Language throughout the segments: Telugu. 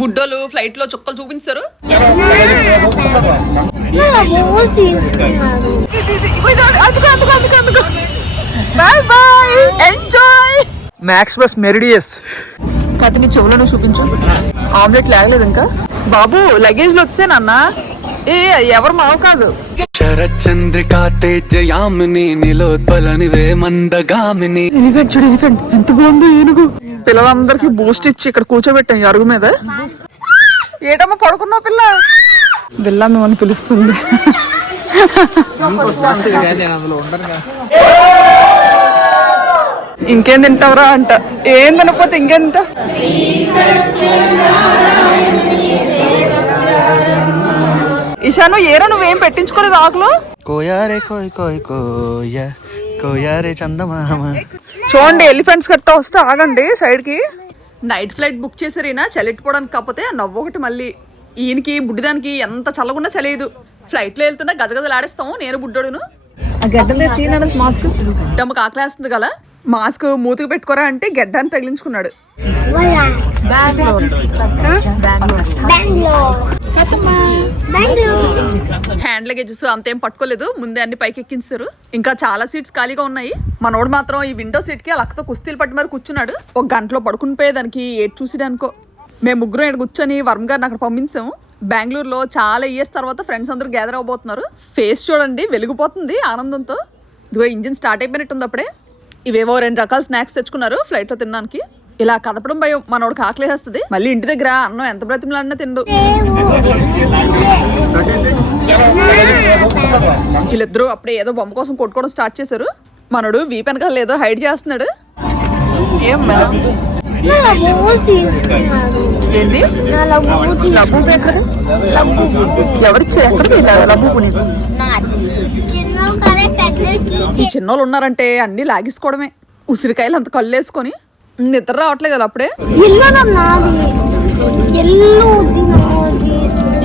బుడ్డోలు ఫ్లైట్ లో చుక్కలు చూపించారు. Bye bye enjoy. Maximus Meridius. కథని చెవులను చూపించు. ఆమ్లెట్ లాగలేదు ఇంకా. బాబు లగేజ్ లో వచ్చానన్నా. ఏ ఎవరు మావ కాదు. శరచంద్రికా తేజయామిని నిలోత్పలనివే మందగామిని. ఎలిఫెంట్ చూడు, ఎలిఫెంట్ ఎంత బాగుందో ఏనుగు. పిల్లలందరికి బూస్ట్ ఇచ్చి ఇక్కడ కూర్చోబెట్టాం ఈ అరుగు మీద. ఏటమ్మా పడుకున్నావు పిల్ల? బిల్లా మిమ్మల్ని పిలుస్తుంది. ఇంకేం తింటావురా అంట. ఏం తినకపోతే ఇంకేం తింటా. ఇషాను ఏరా నువ్వేం పెట్టించుకోలేదు ఆకులు? కోయారే కోయ్ కోయ్ కోయ కోయారే చందమామ. చూడండి ఎలిఫెంట్స్ కట్ట వస్తే ఆగండి సైడ్ కి. నైట్ ఫ్లైట్ బుక్ చేశారు ఈయన చలిట్టుకోవడానికి. కాకపోతే నవ్వు ఒకటి మళ్ళీ ఈయనకి బుడ్డిదానికి ఎంత చల్లగున్నా చలేదు. ఫ్లైట్ లో వెళ్తున్నా గజగజలాడేస్తాము నేను బుడ్డోడును. మాస్క్ తమకు ఆకలేస్తుంది కదా, మాస్క్ మూతికి పెట్టుకోరా అంటే గడ్డాన్ని తగిలించుకున్నాడు. హ్యాండ్ లగేజెస్ అంతేం పట్టుకోలేదు, ముందే అన్ని పైకి ఎక్కించారు. ఇంకా చాలా సీట్స్ ఖాళీగా ఉన్నాయి. మనోడు మాత్రం ఈ విండో సీట్ కి అలక్కతో కుస్తీలు పట్టి మరి కూర్చున్నాడు. ఒక గంటలో పడుకుని పోయేదానికి ఏడు చూసిడానుకో. మేము ముగ్గురం ఇక్కడ కూర్చొని వర్మ గారిని అక్కడ పంపించాము. బెంగళూరులో చాలా ఇయర్స్ తర్వాత ఫ్రెండ్స్ అందరూ గ్యాదర్ అవబోతున్నారు. ఫేస్ చూడండి వెలిగిపోతుంది ఆనందంతో. ఇదిగో ఇంజిన్ స్టార్ట్ అయిపోయినట్టుంది అప్పుడే. ఇవేవో 2 రకాల స్నాక్స్ తెచ్చుకున్నారు ఫ్లైట్ లో తినడానికి. ఇలా కదపడం భయం, మనోడికి ఆకలేస్తుంది. మళ్ళీ ఇంటి దగ్గర అన్నం ఎంత బ్రతిమలాడినా తిండు. వీళ్ళిద్దరూ అప్పుడే ఏదో బొమ్మ కోసం కొట్టుకోవడం స్టార్ట్ చేశారు. మనోడు వీపెనకాల ఏదో హైడ్ చేస్తున్నాడు. ఏం ఏంది ఎవరిచ్చారు? ఎక్కడికి లబ్బు పునీత్. ఈ చిన్నోళ్ళు ఉన్నారంటే అన్ని లాగేసుకోవడమే. ఉసిరికాయలు అంత కళ్ళు వేసుకొని నిద్ర రావట్లేదు కదా అప్పుడే.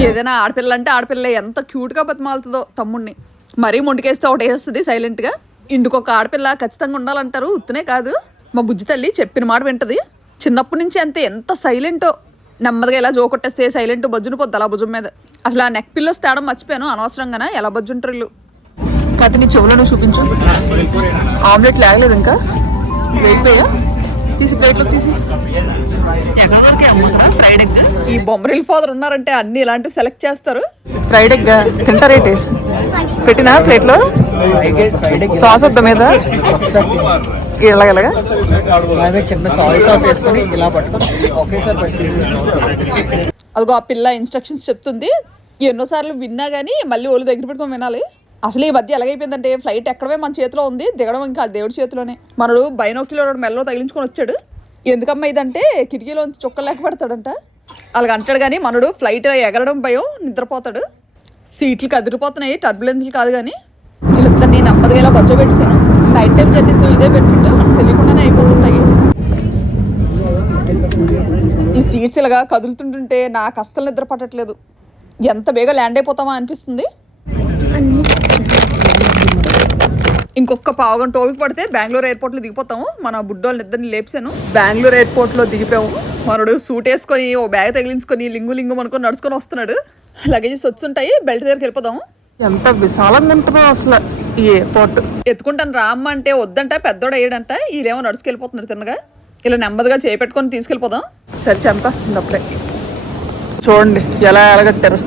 ఏదైనా ఆడపిల్ల అంటే ఆడపిల్ల ఎంత క్యూట్ గా బతిమాలుతుందో తమ్ముడిని. మరీ మొంటికేస్తే ఒకటి వేస్తుంది సైలెంట్ గా. ఇంటికొక ఆడపిల్ల ఖచ్చితంగా ఉండాలంటారు. ఉత్తనే కాదు, మా బుజ్జి తల్లి చెప్పిన మాట వింటది. చిన్నప్పటి నుంచి అంతే, ఎంత సైలెంటో. నెమ్మదిగా ఎలా జోకొట్టేస్తే సైలెంట్ బజ్జును పొద్దు అలా భుజం మీద. అసలు ఆ నెక్ పిల్లోస్ తేడం మర్చిపోయాను అనవసరంగానే. ఎలా బజ్జుంటారు ఇల్లు. కథని చెవులను చూపించు. ఆమ్లెట్ లాగలేదు ఇంకా. వేగిపోయా తీసి ప్లేట్లో తీసి. ఎక్కడ దొరికే అమ్మ ఫ్రైడ్ ఎగ్. ఈ బొమ్మరిల్ ఫాదర్ ఉన్నారంటే అన్ని ఇలాంటివి సెలెక్ట్ చేస్తారు. ఫ్రైడ్ ఎగ్ తింటారే టేస్ట్. పెట్టినా ప్లేట్లో సాస్ వద్ద మీద ఇలాగలాగా చిన్న సాయ్ సాస్ వేసుకొని ఇలా పట్టుకొని ఒకేసారి పెట్టి. అదిగో ఆ పిల్ల ఇన్స్ట్రక్షన్స్ చెప్తుంది. ఎన్నోసార్లు విన్నా కానీ మళ్ళీ ఓళ్ళు దగ్గర పెట్టుకొని వినాలి. అసలు ఈ మధ్య ఎలాగైపోయిందంటే ఫ్లైట్ ఎక్కడమే మన చేతిలో ఉంది, దిగడం ఇంకా దేవుడి చేతిలోనే. మనడు బైనోక్యులో మెల్లో తగిలించుకొని వచ్చాడు. ఎందుకమ్మా ఇదంటే కిటికీలోంచి చుక్కలు లేక పెడతాడంట. అలాగ అంటాడు కానీ మనడు ఫ్లైట్ ఎగరడం భయం, నిద్రపోతాడు. సీట్లు కదిరిపోతున్నాయి, టర్బులెన్స్లు కాదు కానీ. వీళ్ళిద్దరిని నెమ్మదిగా ఇలా బొజ్జ పెట్టాను. నైట్ టైం జర్నీస్ ఇదే బెనిఫిట్, మనకు తెలియకుండానే అయిపోతుంటాయి. ఈ సీట్స్ ఇలాగా కదులుతుంటుంటే నాకు అస్సలు నిద్ర పట్టట్లేదు. ఎంత బేగా ల్యాండ్ అయిపోతామా అనిపిస్తుంది. ఇంకొక పావుగంట ఓపిక పడితే బెంగళూరు ఎయిర్పోర్ట్లో దిగిపోతాము. మన బుడ్డోళ్ళని ఇద్దరిని లేపాను. బెంగళూరు ఎయిర్పోర్ట్లో దిగిపోయాము. మనడు సూట్ వేసుకొని ఓ బ్యాగ్ తగిలించుకొని లింగు అనుకొని నడుచుకొని వస్తున్నాడు. లగేజెస్ వచ్చుంటాయి, బెల్ట్ దగ్గరికి వెళ్ళిపోదాము. ఎంత విశాలంగా ఉంటుందో అసలు ఈ ఎయిర్పోర్ట్. ఎత్తుకుంటాను రామ్మ అంటే వద్దంట, పెద్దోడు అయ్యాడంట. వీళ్ళేమో నడుచుకెళ్ళిపోతున్నారు తిన్నగా. ఇలా నెమ్మదిగా చేపెట్టుకొని తీసుకెళ్ళిపోదాం. సరే చంపేస్తుంది అప్పుడే. చూడండి ఎలా ఎలగట్టారు.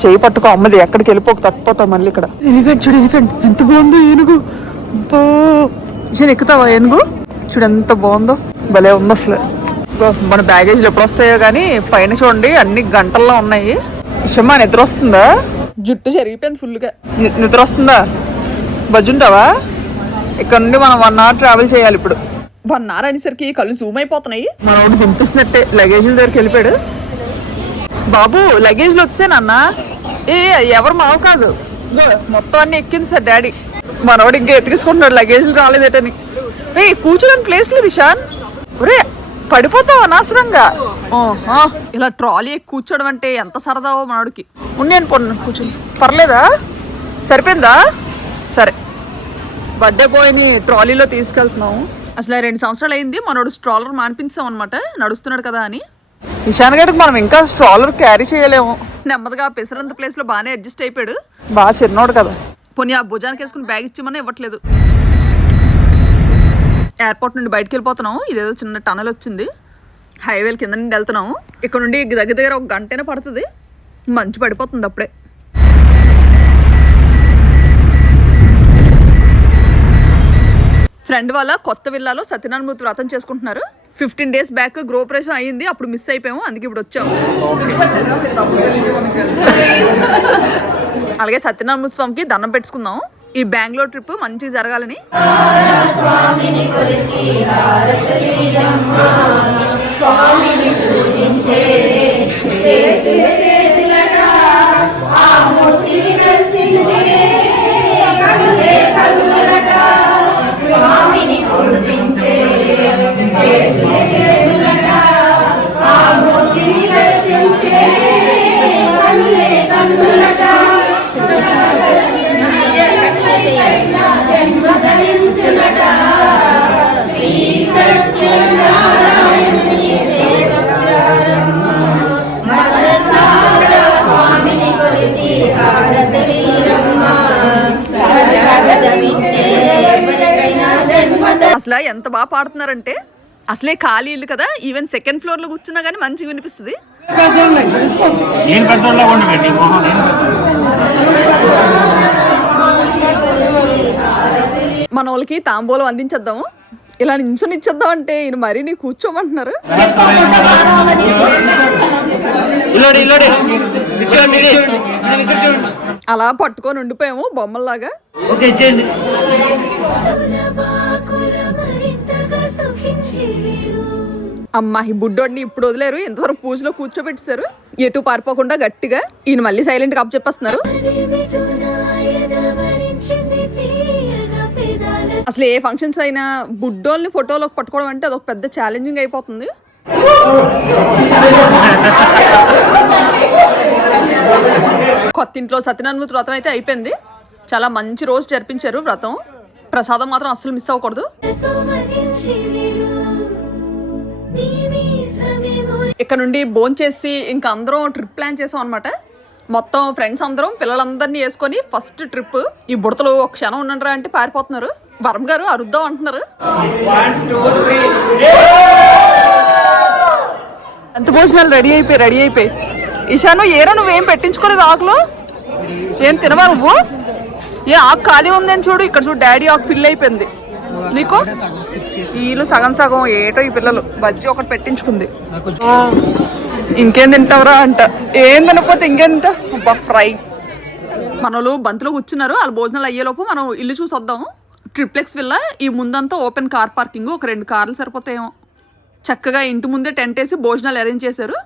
చేయి పట్టుకో అమ్మది, ఎక్కడికి వెళ్ళిపోక తప్పిపోతావు మళ్ళీ ఇక్కడ. ఎలిఫెంట్ చూడు, ఎలిఫెంట్ ఎంత బాగుందో ఏనుగు. ఎక్కుతావా ఏనుగు? చూడు ఎంత బాగుందో, భలే ఉంది అసలు. మన బ్యాగేజ్లు ఎప్పుడు వస్తాయో కానీ పైన చూడండి అన్ని గంటల్లో ఉన్నాయి. విషయమా నిద్ర వస్తుందా? జుట్టు చెరిగిపోయింది ఫుల్గా. నిద్ర వస్తుందా? బజ్జుంటావా? ఇక్కడ నుండి మనం 1 hour ట్రావెల్ చేయాలి ఇప్పుడు. 1 hour అనేసరికి కళ్ళు జూమ్ అయిపోతున్నాయి. మనోడు దింపిస్తున్నట్టే లగేజ్ల దగ్గరికి వెళ్ళిపోయాడు. బాబు లగేజ్లు వచ్చానన్నా. ఏ ఎవరు మావ కాదు, మొత్తం అన్ని ఎక్కింది సార్ డాడీ. మనోడు ఇంకా ఎతికిసుకుంటున్నాడు లగేజ్లు రాలేదేటని. ఏ కూర్చోడానికి ప్లేస్ లేదు ఇషాన్. ఒరే పడిపోతావు అనవసరంగా. ఇలా ట్రాలీ ఎక్కి కూర్చోడం అంటే ఎంత సరదావో మనోడికి. ఉన్నాను పొన్ను కూర్చొని. పర్లేదా? సరిపోయిందా? సరే. బర్త్డే బాయ్ని ట్రాలీలో తీసుకెళ్తున్నాము. అసలు 2 సంవత్సరాలు అయింది మనోడు స్ట్రాలర్ మానిపించాం అనమాట, నడుస్తున్నాడు కదా అని. ఇషాన్ గారికి మనం ఇంకా స్ట్రాలర్ క్యారీ చేయలేము. నెమ్మదిగా పెసరంత ప్లేస్ లో బాగానే అడ్జస్ట్ అయిపోయాడు. బాగా చిన్నోడు కదా, పోనీ ఆ భుజానికి వేసుకుని బ్యాగ్ ఇచ్చామని ఇవ్వట్లేదు. ఎయిర్పోర్ట్ నుండి బయటకు వెళ్ళిపోతున్నాం. ఇదేదో చిన్న టనల్ వచ్చింది, హైవేల కింద నుండి వెళ్తున్నాము. ఇక్కడ నుండి దగ్గర దగ్గర 1 గంటనే పడుతుంది. మంచు పడిపోతుంది అప్పుడే. ఫ్రెండ్ వాళ్ళ కొత్త విల్లాలో సత్యనారాయణమూర్తి వ్రతం చేసుకుంటున్నారు. 15 days బ్యాక్ గృహప్రవేశం అయ్యింది, అప్పుడు మిస్ అయిపోయాము, అందుకే ఇప్పుడు వచ్చాము. అలాగే సత్యనారాయణమూర్తి స్వామికి దండం పెట్టుకుందాం. ఈ బెంగళూరు ట్రిప్ మంచిగా జరగాలని. అసలు ఎంత బాగా పాడుతున్నారంటే, అసలే ఖాళీ ఇల్లు కదా, ఈవెన్ 2nd floor లో కూర్చున్నా కానీ మంచిగా వినిపిస్తుంది. మన వాళ్ళకి తాంబూలం అందించేద్దాము. ఇలా నించుని ఇచ్చేద్దాం అంటే ఈయన మరీ నీ కూర్చోమంటున్నారు. అలా పట్టుకొని ఉండిపోయాము బొమ్మల్లాగా. అమ్మా, ఈ బుడ్డోడిని ఇప్పుడు వదిలేరు, ఇంతవరకు పూజలో కూర్చోబెట్టేశారు. ఎటు పారిపోకుండా గట్టిగా. ఈయన మళ్ళీ సైలెంట్ గా చెప్పేస్తున్నారు. అసలు ఏ ఫంక్షన్స్ అయినా బుడ్డోల్ని ఫోటోలోకి పట్టుకోవడం అంటే అదొక పెద్ద ఛాలెంజింగ్ అయిపోతుంది. కొత్త ఇంట్లో సత్యనారాయణమూర్తి వ్రతం అయితే అయిపోయింది. చాలా మంచి రోజు జరిపించారు వ్రతం. ప్రసాదం మాత్రం అస్సలు మిస్ అవ్వకూడదు. ఇక్కడ నుండి భోంచేసి ఇంకా అందరం ట్రిప్ ప్లాన్ చేసాం అనమాట. మొత్తం ఫ్రెండ్స్ అందరం పిల్లలందరినీ వేసుకొని ఫస్ట్ ట్రిప్. ఈ బుడతలు ఒక క్షణం ఉండండిరా అంటే పారిపోతున్నారు. వరం గారు అరుద్దాం అంటున్నారు. ఎంత భోజనాలు రెడీ అయిపోయి. ఇషాను ఏరా నువ్వేం పెట్టించుకోలేదు ఆకులు? ఏం తినవా నువ్వు? ఏ ఆకు ఖాళీ ఉందని చూడు, ఇక్కడ చూడు డాడీ ఆకు ఫిల్ అయిపోయింది. నీకు వీళ్ళు సగం ఏటో ఈ పిల్లలు. బజ్జీ ఒకటి పెట్టించుకుంది. ఇంకేం తింటావురా అంట. ఏం తినకపోతే ఇంకేం తింటా? అబ్బా ఫ్రై. మనోళ్ళు బంతులో కూర్చున్నారు. వాళ్ళ భోజనాలు అయ్యేలోపు మనం ఇల్లు చూసి వద్దాము. Triplex villa. ఈ ముందంతా ఓపెన్ కార్ పార్కింగ్, ఒక 2 కార్లు సరిపోతాయేమో. చక్కగా ఇంటి ముందే టెంట్ వేసి భోజనాలు అరేంజ్ చేశారు.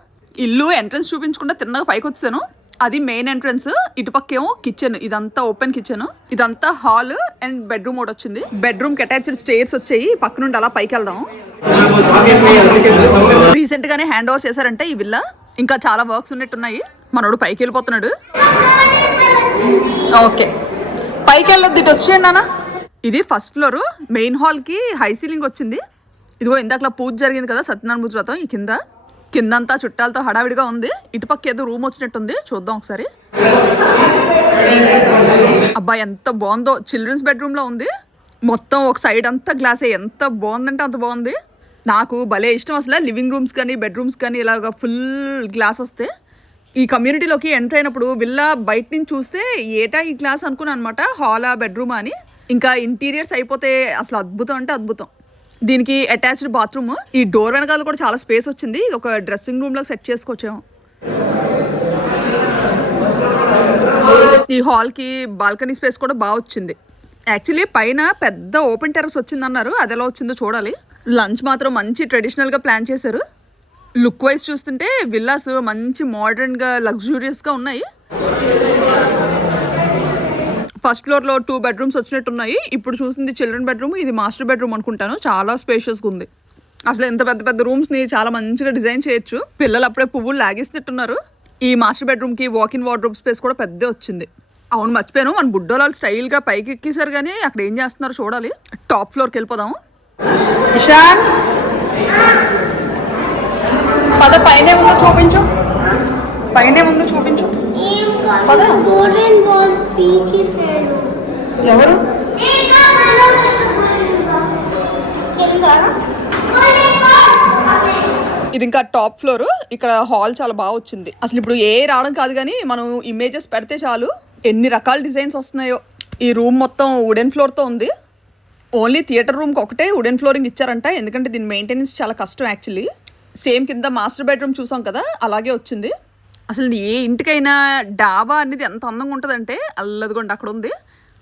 ఇల్లు ఎంట్రన్స్ చూపించకుండా తిన్నగా పైకి వచ్చాను. అది మెయిన్ ఎంట్రన్స్. ఇటుపక్కేమో కిచెన్, ఇదంతా ఓపెన్ కిచెన్. ఇదంతా హాల్ అండ్ బెడ్రూమ్ ఒకటి వచ్చింది. బెడ్రూమ్ కి అటాచ్డ్ స్టేర్స్ వచ్చాయి. పక్క నుండి అలా పైకి వెళ్దాం. రీసెంట్ గానే హ్యాండ్ ఓవర్ చేశారంటే ఈ విల్లా. ఇంకా చాలా వర్క్స్ ఉన్నట్టున్నాయి. మనోడు పైకి వెళ్ళిపోతున్నాడు. ఓకే, పైకి వెళ్ళొద్దు, ఇటు వచ్చేయండి నాన్న. ఇది ఫస్ట్ ఫ్లోర్. మెయిన్ హాల్ కి హై సీలింగ్ వచ్చింది. ఇదిగో ఇందాకలా పూజ జరిగింది కదా సత్యనారాయణమూర్తి వ్రతం. ఈ కిందంతా చుట్టాలతో హడావిడిగా ఉంది. ఇటుపక్క ఏదో రూమ్ వచ్చినట్టుంది, చూద్దాం ఒకసారి. అబ్బా ఎంత బాగుందో. చిల్డ్రన్స్ బెడ్రూమ్ లో ఉంది. మొత్తం ఒక సైడ్ అంతా గ్లాసే. ఎంత బాగుందంటే అంత బాగుంది. నాకు భలే ఇష్టం అసలు లివింగ్ రూమ్స్ కానీ బెడ్రూమ్స్ కానీ ఇలాగ ఫుల్ గ్లాస్ వస్తే. ఈ కమ్యూనిటీలోకి ఎంటర్ అయినప్పుడు విల్లా బయట నుంచి చూస్తే ఏటా ఈ గ్లాస్ అనుకున్నాను అనమాట, హాలా బెడ్రూమా అని. ఇంకా ఇంటీరియర్స్ అయిపోతే అసలు అద్భుతం అంటే అద్భుతం. దీనికి అటాచ్డ్ బాత్రూమ్. ఈ డోర్ వెనకాల కూడా చాలా స్పేస్ వచ్చింది. ఇది ఒక డ్రెస్సింగ్ రూమ్ లో సెట్ చేసుకోవచ్చాము. ఈ హాల్ కి బాల్కనీ స్పేస్ కూడా బాగా వచ్చింది. యాక్చువల్లీ పైన పెద్ద ఓపెన్ టెర్రస్ వచ్చింది అన్నారు, అది ఎలా వచ్చిందో చూడాలి. లంచ్ మాత్రం మంచి ట్రెడిషనల్ గా ప్లాన్ చేశారు. లుక్ వైజ్ చూస్తుంటే విల్లాస్ మంచి మోడర్న్ గా లగ్జూరియస్ గా ఉన్నాయి. ఫస్ట్ ఫ్లోర్ లో 2 bedrooms వచ్చినట్టున్నాయి. ఇప్పుడు చూసింది చిల్డ్రన్ బెడ్రూమ్, ఇది మాస్టర్ బెడ్రూమ్ అనుకుంటాను. చాలా స్పేషియస్గా ఉంది. అసలు ఎంత పెద్ద పెద్ద రూమ్స్ ని చాలా మంచిగా డిజైన్ చేయొచ్చు. పిల్లలు అప్పుడే పువ్వులు లాగేస్తున్నారు. ఈ మాస్టర్ బెడ్రూమ్ కి వాక్-ఇన్ వార్డ్రోబ్ స్పేస్ కూడా పెద్ద వచ్చింది. అవును మర్చిపోయాను, మన బుడ్డోలాలు స్టైల్ గా పైకి ఎక్కేసారు కానీ అక్కడ ఏం చేస్తున్నారో చూడాలి. టాప్ ఫ్లోర్కి వెళ్ళిపోదాము. ఇషాన్ పద పైనే ఉందో చూపించు, పైనే ఉందో చూపించు. పద. గోల్డెన్ బాల్ పీకేసాడు. ఎవరు? ఇది ఇంకా టాప్ ఫ్లోర్. ఇక్కడ హాల్ చాలా బాగా వచ్చింది. అసలు ఇప్పుడు ఏ రావడం కాదు కానీ మనం ఇమేజెస్ పెడితే చాలు ఎన్ని రకాల డిజైన్స్ వస్తున్నాయో. ఈ రూమ్ మొత్తం వుడెన్ ఫ్లోర్తో ఉంది. ఓన్లీ థియేటర్ రూమ్కి ఒకటే వుడెన్ ఫ్లోరింగ్ ఇచ్చారంట, ఎందుకంటే దీని మెయింటెనెన్స్ చాలా కష్టం యాక్చువల్లీ. సేమ్ కింద మాస్టర్ బెడ్రూమ్ చూసాం కదా, అలాగే వచ్చింది. అసలు ఏ ఇంటికైనా డాబా అనేది ఎంత అందంగా ఉంటుందంటే అల్లదిగోండి అక్కడ ఉంది.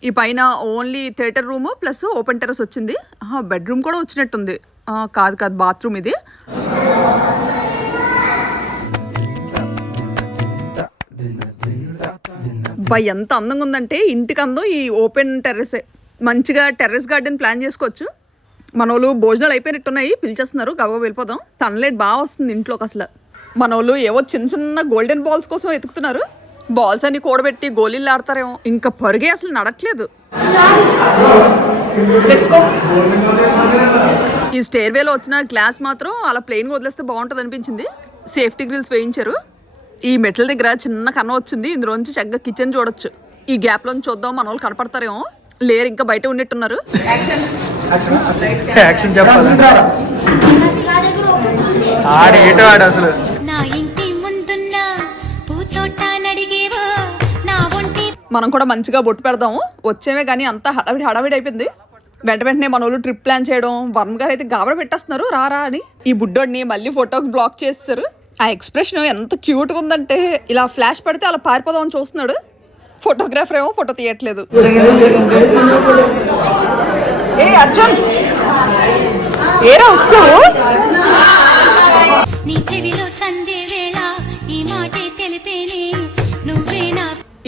ఈ పైన only theatre room plus open terrace వచ్చింది. బెడ్రూమ్ కూడా వచ్చినట్టుంది. కాదు కాదు, బాత్రూమ్ ఇది. ఎంత అందంగా ఉందంటే ఇంటికి అందం ఈ ఓపెన్ టెర్రసే. మంచిగా టెర్రస్ గార్డెన్ ప్లాన్ చేసుకోవచ్చు. మనోళ్ళు భోజనాలు అయిపోయినట్టున్నాయి, పిలిచేస్తున్నారు, గబగబా వెళ్ళిపోదాం. సన్లైట్ బాగా వస్తుంది ఇంట్లోకి. అసలు మనోళ్ళు ఏవో చిన్న చిన్న గోల్డెన్ బాల్స్ కోసం వెతుకుతున్నారు. బాల్స్ అన్ని కూడబెట్టి గోళీలు ఆడతారేమో. ఇంకా పరుగే అసలు నడట్లేదు. ఈ స్టేర్వేలో వచ్చిన గ్లాస్ మాత్రం అలా ప్లెయిన్గా వదిలేస్తే బాగుంటుంది అనిపించింది. సేఫ్టీ గ్రిల్స్ వేయించారు. ఈ మెట్ల దగ్గర చిన్న కన్నం వచ్చింది, ఇందులోంచి చక్కగా కిచెన్ చూడొచ్చు. ఈ గ్యాప్లోంచి చూద్దాం మన వాళ్ళు కనపడతారేమో. లేరు, ఇంకా బయట ఉన్నట్టున్నారు. యాక్షన్ చెప్పాలంటే ఆడేటో ఆడు అసలు. మనం కూడా మంచిగా బొట్టు పెడదాము. వచ్చేవే కానీ అంతా హడావిడి అయిపోయింది. వెంటనే మన వాళ్ళు ట్రిప్ ప్లాన్ చేయడం. వర్మ గారు అయితే గాబరా పెట్టేస్తున్నారు రారా అని. ఈ బుడ్డోడిని మళ్ళీ ఫోటోకి బ్లాక్ చేస్తారు. ఆ ఎక్స్ప్రెషన్ ఎంత క్యూట్గా ఉందంటే ఇలా ఫ్లాష్ పడితే అలా పారిపోదామని చూస్తున్నాడు. ఫోటోగ్రాఫర్ ఏమో ఫోటో తీయట్లేదు. ఏ అర్జున్, ఏరా ఉత్సవ్?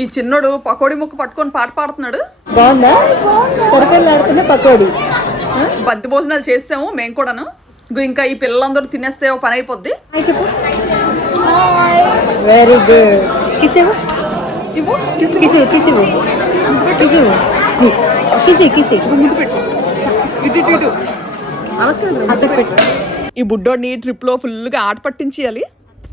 ఈ చిన్నోడు పకోడీ ముక్క పట్టుకొని పాట పాడుతున్నాడు. బాగుందా? తొరకలాడుతున్న పకోడీ. బంతి భోజనాలు చేసాము మేము కూడాను. ఇంకా ఈ పిల్లలందరూ తినేస్తే ఒక పని అయిపోద్ది. Very good. కిసివు ఇవ్వు, కిసివు కిసివు కిసివు కిసి కిసి ముందు పెట్టు, ఇటు ఇటు ఇటు. అద్దకు పెట్టు. ఈ బుడ్డోడిని ట్రిప్లో ఫుల్గా ఆట పట్టించేయాలి.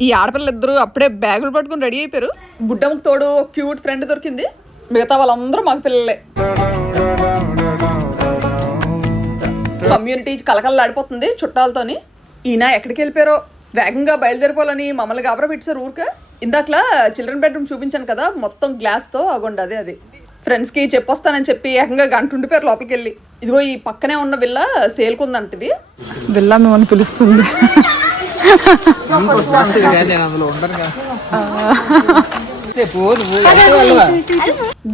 ఈ ఆడపిల్లలు ఇద్దరు అప్పుడే బ్యాగులు పట్టుకుని రెడీ అయిపోయారు. బుడ్డమ్మకు తోడు క్యూట్ ఫ్రెండ్ దొరికింది. మిగతా వాళ్ళందరూ మాకు పిల్లలే. కమ్యూనిటీ కలకల్లాడిపోతుంది చుట్టాలతోని. ఈయన ఎక్కడికి వెళ్ళిపోయారో. వేగంగా బయలుదేరిపోవాలని మమ్మల్ని గాబరా పెట్టారు ఊరికే. ఇందాకలా చిల్డ్రన్ బెడ్రూమ్ చూపించాను కదా, మొత్తం గ్లాస్తో అగోండి. అదే ఫ్రెండ్స్కి చెప్పొస్తానని చెప్పి ఏకంగా గంట ఉండిపోయారు లోపలికి వెళ్ళి. ఇదిగో ఈ పక్కనే ఉన్న విల్లా సేల్కుందంటది. విల్లా మిమ్మల్ని పిలుస్తుంది.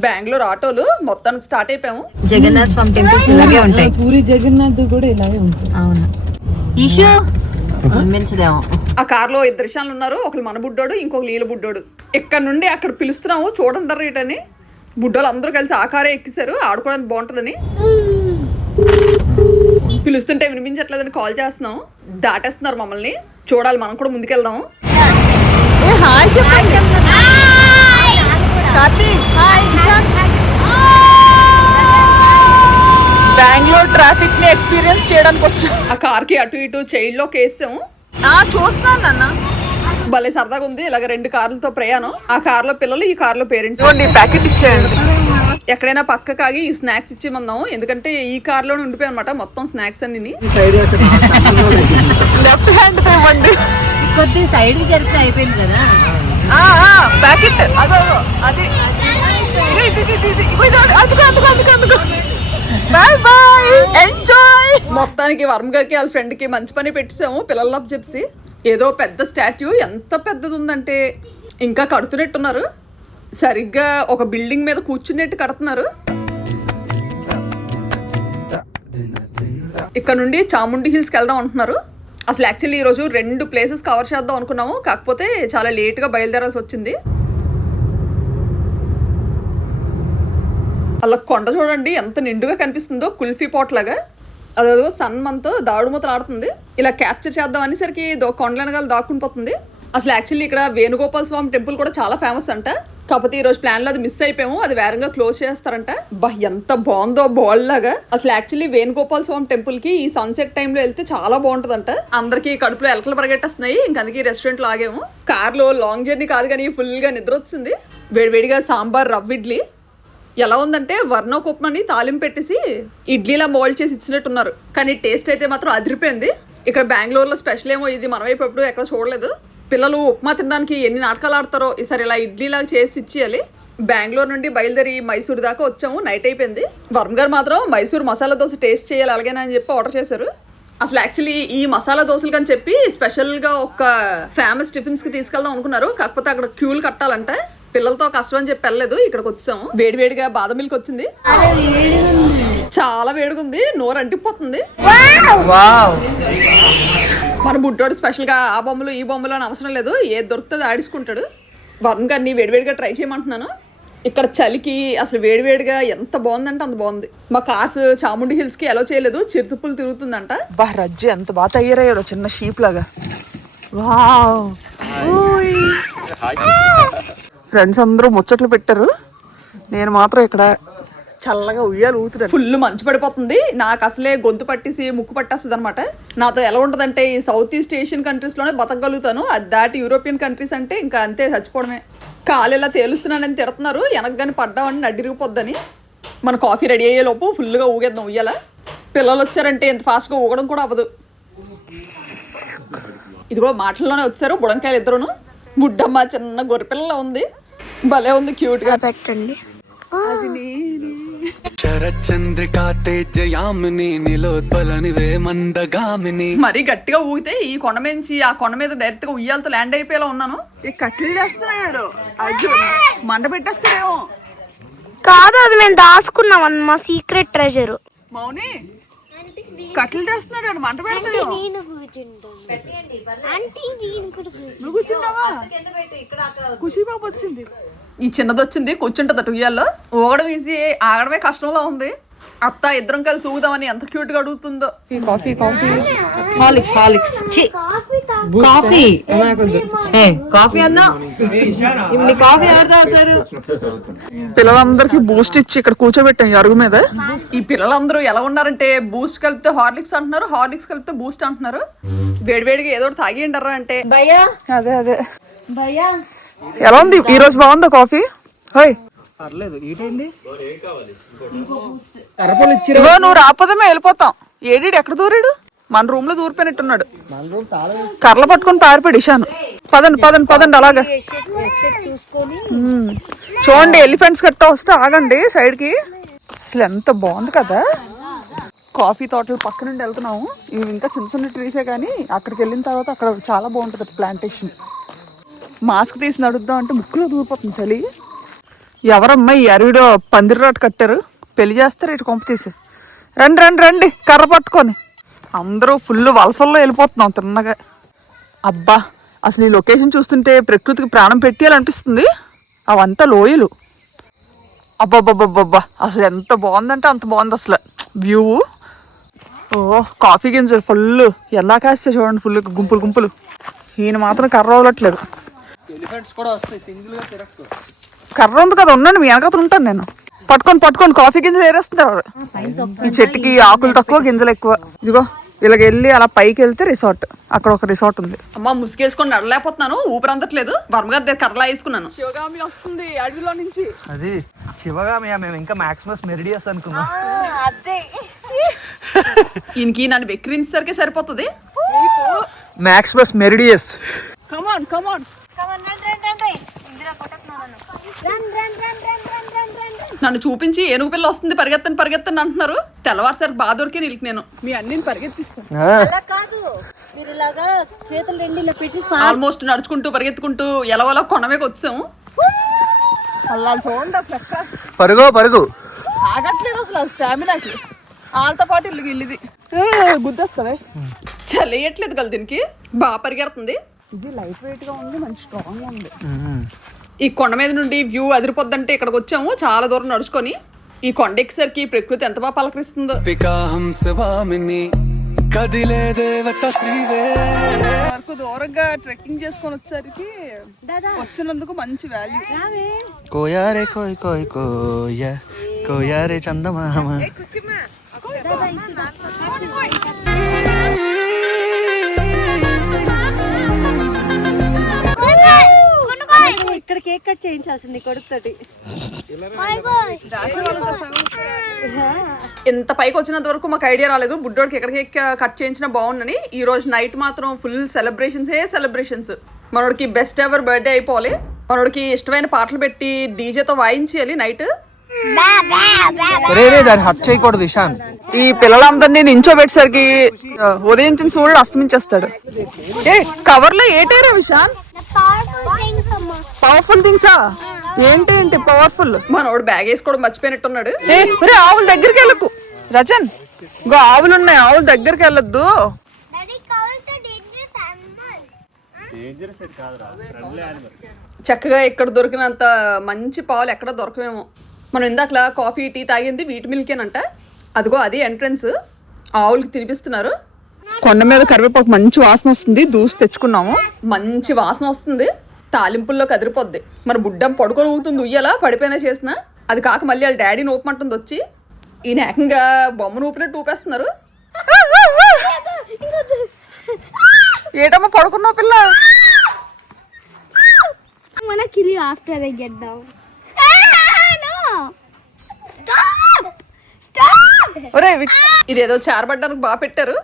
బెంగళూరు ఆటోలు మొత్తానికి స్టార్ట్ అయిపోయాము. జగన్నాథ్ స్వామి టెంపుల్స్ ఇలాగే ఉంటాయి. పూరి జగన్నాథ్ కూడా ఇలాగే ఉంటుంది. అవును. ఈషు మించదేమో. ఆ కార్లో ఇద్దరు విషయాలు ఉన్నారు. ఒకరు మన బుడ్డోడు, ఇంకొకరు లీల బుడ్డోడు. ఇక్కడ నుండి అక్కడ పిలుస్తున్నాము చూడంటారు రేటని. బుడ్డోళ్ళు అందరూ కలిసి ఆ కారే ఎక్కిసారు. ఆడుకోవడానికి బాగుంటుందని. పిలుస్తుంటే వినిపించట్లేదని కాల్ చేస్తున్నాం. దాటేస్తున్నారు మమ్మల్ని. చూడాలి, మనం కూడా ముందుకెళ్దాం. బెంగళూరు ట్రాఫిక్ ని ఎక్స్పీరియన్స్ చేయడానికి వచ్చాం. ఆ కార్ కి అటు ఇటు చైల్డ్ లోకి వేసాము. చూస్తున్నాను నాన్న, భలే సరదాగా ఉంది. ఇలాగ 2 కార్లతో ప్రయాణం. ఆ కార్లో పిల్లలు, ఈ కార్లో పేరెంట్స్. ప్యాకెట్ ఇచ్చేయండి. ఎక్కడైనా పక్క కాగి ఈ స్నాక్స్ ఇచ్చేమన్నాము, ఎందుకంటే ఈ కార్లోనే ఉండిపోయాయి అనమాట మొత్తం స్నాక్స్ అన్ని. లెఫ్ట్ హ్యాండ్ ఇవ్వండి. కొద్దిగా సైడ్ కి జరిపితే అయిపోయింది కదా ప్యాకెట్. అది బాయ్ బాయ్, ఎంజాయ్. మొత్తానికి వర్మ గారికి వాళ్ళ ఫ్రెండ్ కి మంచి పని పెట్టేసాము పిల్లల్లోకి చెప్పి. ఏదో పెద్ద స్టాట్యూ, ఎంత పెద్దది ఉందంటే ఇంకా కడుతున్నట్టున్నారు. సరిగ్గా ఒక బిల్డింగ్ మీద కూర్చున్నట్టు కడుతున్నారు. ఇక్కడ నుండి చాముండి హిల్స్కి వెళ్దాం అంటున్నారు. అసలు యాక్చువల్లీ ఈరోజు 2 ప్లేసెస్ కవర్ చేద్దాం అనుకున్నాము, కాకపోతే చాలా లేట్గా బయలుదేరాల్సి వచ్చింది. అలా కొండ చూడండి ఎంత నిండుగా కనిపిస్తుందో, కుల్ఫీ పాట్ లాగా. అదేదో సన్ మనతో దావుడు మూతలు ఆడుతుంది. ఇలా క్యాప్చర్ చేద్దాం అనేసరికి కొండలనగాలు దాక్కుని పోతుంది. అసలు యాక్చువల్లీ ఇక్కడ వేణుగోపాల స్వామి టెంపుల్ కూడా చాలా ఫేమస్ అంట. కాకపోతే ఈ రోజు ప్లాన్ లో అది మిస్ అయిపోయాము. అది వేరంగా క్లోజ్ చేస్తారంట. బా ఎంత బాగుందో బాల్ లాగా. అసలు యాక్చువల్లీ వేణుగోపాల్ స్వామి టెంపుల్ కి ఈ సన్సెట్ టైంలో వెళ్తే చాలా బాగుంటదంట. అందరికి కడుపులో ఎలకలు పరిగెట్టేస్తున్నాయి. ఇంక అందుకే రెస్టారెంట్ లో ఆగాము. కార్ లో లాంగ్ జర్నీ కాదు కానీ ఫుల్ గా నిద్ర వచ్చింది. వేడివేడిగా సాంబార్ రవ్వ ఇడ్లీ ఎలా ఉందంటే వర్ణోకుప్మని తాలింపు పెట్టేసి ఇడ్లీలా మోల్డ్ చేసి ఇచ్చినట్టున్నారు. కానీ టేస్ట్ అయితే మాత్రం అదిరిపోయింది. ఇక్కడ బెంగళూరులో స్పెషల్ ఏమో ఇది. మన వైపు ఎప్పుడు ఎక్కడ చూడలేదు. పిల్లలు ఉప్మా తినడానికి ఎన్ని నాటకాలు ఆడతారో ఈసారి ఇలా ఇడ్లీలాగా చేసి ఇచ్చేయాలి. బెంగళూరు నుండి బయలుదేరి మైసూర్ దాకా వచ్చాము. నైట్ అయిపోయింది. వర్మ గారు మాత్రం మైసూర్ మసాలా దోశ టేస్ట్ చేయాలి అలాగేనా అని చెప్పి ఆర్డర్ చేశారు. అసలు యాక్చువల్లీ ఈ మసాలా దోశలు కని చెప్పి స్పెషల్గా ఒక ఫేమస్ టిఫిన్స్కి తీసుకెళ్దాం అనుకున్నారు. కాకపోతే అక్కడ క్యూలు కట్టాలంటే పిల్లలతో కష్టం అని చెప్పి వెళ్ళలేదు. ఇక్కడికి వచ్చాము. వేడివేడిగా బాదం మిల్క్ వచ్చింది. చాలా వేడిగా ఉంది. నోరు అంటిపోతుంది. మన బుడ్డోడు స్పెషల్గా ఆ బొమ్మలు ఈ బొమ్మలు అని అవసరం లేదు. ఏది దొరుకుతుంది ఆడించుకుంటాడు. వరుణ్ గారిని వేడివేడిగా ట్రై చేయమంటున్నాను. ఇక్కడ చలికి అసలు వేడివేడిగా ఎంత బాగుందంటే అంత బాగుంది. మా కార్స్ చాముండి హిల్స్కి ఎలా చేయలేదు. చిరుతుప్పులు తిరుగుతుందంట. బా రజ్జు ఎంత బాగా తయారయ్యారో చిన్న షీప్ లాగా. ఫ్రెండ్స్ అందరూ ముచ్చట్లు పెట్టారు. నేను మాత్రం ఇక్కడ చల్లగా ఉయ్యాలు ఊతురా. ఫుల్ మంచు పడిపోతుంది. నాకు అసలే గొంతు పట్టేసి ముక్కు పట్టేస్తుంది అనమాట. నాతో ఎలా ఉంటుందంటే ఈ సౌత్ ఈస్ట్ ఏషియన్ కంట్రీస్లోనే బతకగలుగుతాను. అది దాటి యూరోపియన్ కంట్రీస్ అంటే ఇంకా అంతే చచ్చిపోవడమే. కాలు ఇలా తేలుస్తున్నానని తిడుతున్నారు. వెనకగాని పడ్డామని నడ్డిరిగిపోద్దని. మన కాఫీ రెడీ అయ్యేలోపు ఫుల్గా ఊగేద్దాం ఉయ్యాల. పిల్లలు వచ్చారంటే ఎంత ఫాస్ట్గా ఊగడం కూడా అవ్వదు. ఇదిగో మాటల్లోనే వచ్చారు బుడంకాయలు ఇద్దరును. బుడ్డమ్మ చిన్న గొర్రెపిల్లలా ఉంది. భలే ఉంది క్యూట్గా. పెట్టండి. శరచంద్రికా తేజయామిని నిలోత్పలనివే మందగామిని. మరీ గట్టిగా ఊగితే ఈ కొండ నుంచి ఆ కొండ మీద డైరెక్ట్ గా ఉయ్యాలతో ల్యాండ్ అయిపోయేలా ఉన్నాను. ఈ కట్టెలు చేస్తున్నారు. అయ్యో మంట పెట్టేస్తారేమో. కాదు, అది మేము దాచుకున్నాం మా సీక్రెట్ ట్రెజర్. మౌని కట్టెలు చేస్తున్నాడు అని మంట పెడతాడు. నువ్వు కూర్చున్నావా? ఖుషీబాబు వచ్చింది. ఈ చిన్నది వచ్చింది కూర్చుంటుంది అటు ఉయ్యాల్లో. ఊగడం ఈజీ, ఆగడమే కష్టంలో ఉంది. అత్త ఇద్దరం కలిసి ఊగుదామని ఎంత క్యూట్ గా అడుగుతుందో. కాఫీ కాఫీ హాలిక్స్ హాలిక్స్ కాఫీ కాఫీ అన్నా కాఫీ ఎవరు తాగుతారు? పిల్లలందరికీ బూస్ట్ ఇచ్చి ఇక్కడ కూర్చోబెట్టాం ఈ అరుగు మీద. ఈ పిల్లలందరూ ఎలా ఉన్నారంటే బూస్ట్ కలిపితే హార్లిక్స్ అంటున్నారు, హార్లిక్స్ కలిపితే బూస్ట్ అంటున్నారు. వేడివేడిగా ఏదో తాగి ఉండరా అంటే భయ్యా అదే అదే భయ్యా ఎలా ఉంది ఈ రోజు? బాగుందా కాఫీ? పర్లేదు. ఏంటండి ఇగో నువ్వు రాకపోతే మేము వెళ్ళిపోతాం. ఏడీడు ఎక్కడ దూరాడు? మన రూమ్ లో దూరిపోయినట్టున్నాడు. కర్రలు పట్టుకొని పారిపోయాడు ఇషాను. పదండి పదండి పదండి అలాగా. చూడండి ఎలిఫెంట్స్ గట్టా వస్తే ఆగండి సైడ్ కి. అసలు ఎంత బాగుంది కదా. కాఫీ తోటలు పక్క నుండి వెళ్తున్నాము. ఇవి ఇంకా చిన్న చిన్న ట్రీసే కానీ అక్కడికి వెళ్ళిన తర్వాత అక్కడ చాలా బాగుంటుంది ప్లాంటేషన్. మాస్క్ తీసి నడుద్దాం అంటే ముక్కులో దూరిపోతుంది చలి. ఎవరమ్మా ఈ అరువిడో పందిరి రాటు కట్టారు? పెళ్లి చేస్తారు ఇటు కొంప తీసి. రండి రండి రండి కర్ర పట్టుకొని. అందరూ ఫుల్ వలసల్లో వెళ్ళిపోతున్నాం తిన్నగా. అబ్బా అసలు ఈ లొకేషన్ చూస్తుంటే ప్రకృతికి ప్రాణం పెట్టేయాలనిపిస్తుంది. అవంతా లోయలు. అబ్బాబ్బాబ్బా అసలు ఎంత బాగుందంటే అంత బాగుంది అసలు వ్యూ. ఓ కాఫీ గింజలు ఫుల్ ఎలా కాస్తే చూడండి. ఫుల్ గుంపులు గుంపులు. ఈయన మాత్రం కర్ర వదలట్లేదు. ఎలిఫెంట్స్ కూడా వస్తాయి సింగిల్ గా తిరగదు. కర్ర ఉంది కదా ఉండండి మీ వెనకతో ఉంటాను నేను. పట్టుకొని పట్టుకొని కాఫీ గింజలు ఏరేస్తున్నారు. ఈ చెట్టుకి ఆకులు తక్కువ గింజలు ఎక్కువ. ఇదిగో ఇలాగ వెళ్ళి అలా పైకి వెళ్తే రిసార్ట్. అక్కడ ఒక రిసార్ట్ ఉంది. అమ్మ ముసుగేసుకొని నడలేకపోతున్నాను. ఊపిరి అందట్లేదు. వర్మగారి దగ్గర కర్రలా వేసుకున్నాను. శివగామి వస్తుంది అడవిలో నుంచి. అది శివగామి. మేము ఇంకా మాక్సిమస్ మెరిడియస్ అనుకున్నాం. ఈయనకి నన్ను వెక్కిరించేసరికి సరిపోతుంది. Maximus Meridius. కమాన్ కమాన్. నన్ను చూపించి ఏనుగు పిల్ల వస్తుంది పరిగెత్తని పరిగెత్తని అంటున్నారు. తెల్లవారుసారి బాగా దొరికి నీళ్ళకి నేను మీ అన్ని పరిగెత్తిస్తాను. ఆల్మోస్ట్ నడుచుకుంటూ పరిగెత్తుకుంటూ ఎలవలా కొండమేకి వచ్చాము. అలా చూడండి అసలు పరుగు పరుగు ఆగట్లేదు అసలు స్టామినాకి. వాళ్ళతో పాటు ఇల్లు ఇల్లుది గుద్దేస్తావే. చలియట్లేదు కదా దీనికి. బాగా పరిగెడుతుంది. ఇది లైట్ వెయిట్ గా ఉంది. మంచి స్ట్రాంగ్ గా ఉంది. ఈ కొండ మీద నుండి వ్యూ అదిరిపోద్దంటే ఇక్కడికి వచ్చాము చాలా దూరం నడుచుకొని. ఈ కొండ ఎక్కేసరికి ప్రకృతి ఎంత బాగా పలకరిస్తుందో. పికాహం స్వామిని కదిలే దేవత శ్రీవే వరకు దూరంగా ట్రెక్కింగ్ చేసుకొని వచ్చేసరికి వచ్చినందుకు మంచి వాల్యూ. కోయా రే కోయ్ కోయ్ కోయా కోయా రే చందమామ. ఇక్కడ కేక్ కట్ చేయించాల్సింది కొడుకుతోటి. ఇంత పైకి వచ్చినంత వరకు మాకు ఐడియా రాలేదు బుడ్డోడికి ఎక్కడికి కట్ చేయించినా బాగుందని. ఈ రోజు నైట్ మాత్రం ఫుల్ సెలబ్రేషన్స్. మనోడికి బెస్ట్ ఎవర్ బర్త్డే అయిపోవాలి. మనోడికి ఇష్టమైన పాటలు పెట్టి డీజేతో వాయించేయాలి నైట్. రే దాన్ని హట్ చేయకూడదు ఇషాన్. ఈ పిల్లలందరినీ నించోబెట్టేసరికి ఉదయించిన సూర్యుడు అస్తమించేస్తాడు. ఏ కవర్ లో ఏటేరా విశాన్? పవర్ఫుల్ థింగ్సా? ఏంటి పవర్ఫుల్? మనోడు బ్యాగ్ వేసుకోవడం మర్చిపోయినట్టున్నాడు. ఏ ఆవుల దగ్గరికి వెళ్ళకు రజన్. ఇంకో ఆవులు ఉన్నాయి, ఆవుల దగ్గరికి వెళ్ళొద్దు. చక్కగా ఇక్కడ దొరికినంత మంచి పాలు ఎక్కడ దొరకమేమో. మనం ఇందాకలా కాఫీ టీ తాగింది వీటి మిల్కేనంట. అదిగో అది ఎంట్రన్స్. ఆవులకి తినిపిస్తున్నారు. కొండ మీద కరివేపాకు మంచి వాసన వస్తుంది. దూసి తెచ్చుకున్నాము. మంచి వాసన వస్తుంది. తాలింపుల్లో కదిరిపోద్ది. మన బుడ్డం పడుకొని ఊగుతుంది ఉయ్యాలా పడిపోయినా చేసిన. అది కాక మళ్ళీ వాళ్ళ డాడీని ఊపమంటుంది వచ్చి. ఈయన ఏకంగా బొమ్మను ఊపినట్టు ఊపేస్తున్నారు. ఏటమ్మా పడుకున్నావు పిల్ల? after I get down. ఇదేదో చారబడ్డానికి బాగా పెట్టారు.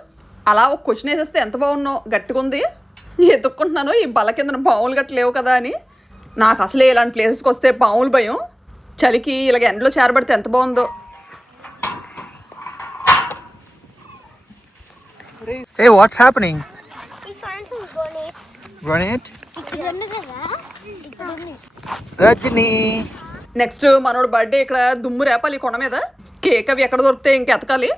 అలా ఒక క్వశ్చన్ వేసేస్తే ఎంత బాగున్నావు, గట్టిగా ఉంది. ఎత్తుక్కుంటున్నాను ఈ బల కింద పాములు గట్ట లేవు కదా అని. నాకు అసలే ఇలాంటి ప్లేసెస్కి వస్తే పాములు భయం. చలికి ఇలాగ ఎండలో చేరబడితే ఎంత బాగుందో. Hey, what's happening? Grenade? Rajni. Next మనోడు బర్త్డే ఇక్కడ దుమ్ము రేపాలి కొండ మీద. కేక్ అవి ఎక్కడ దొరికితే ఇంకెతకాలి.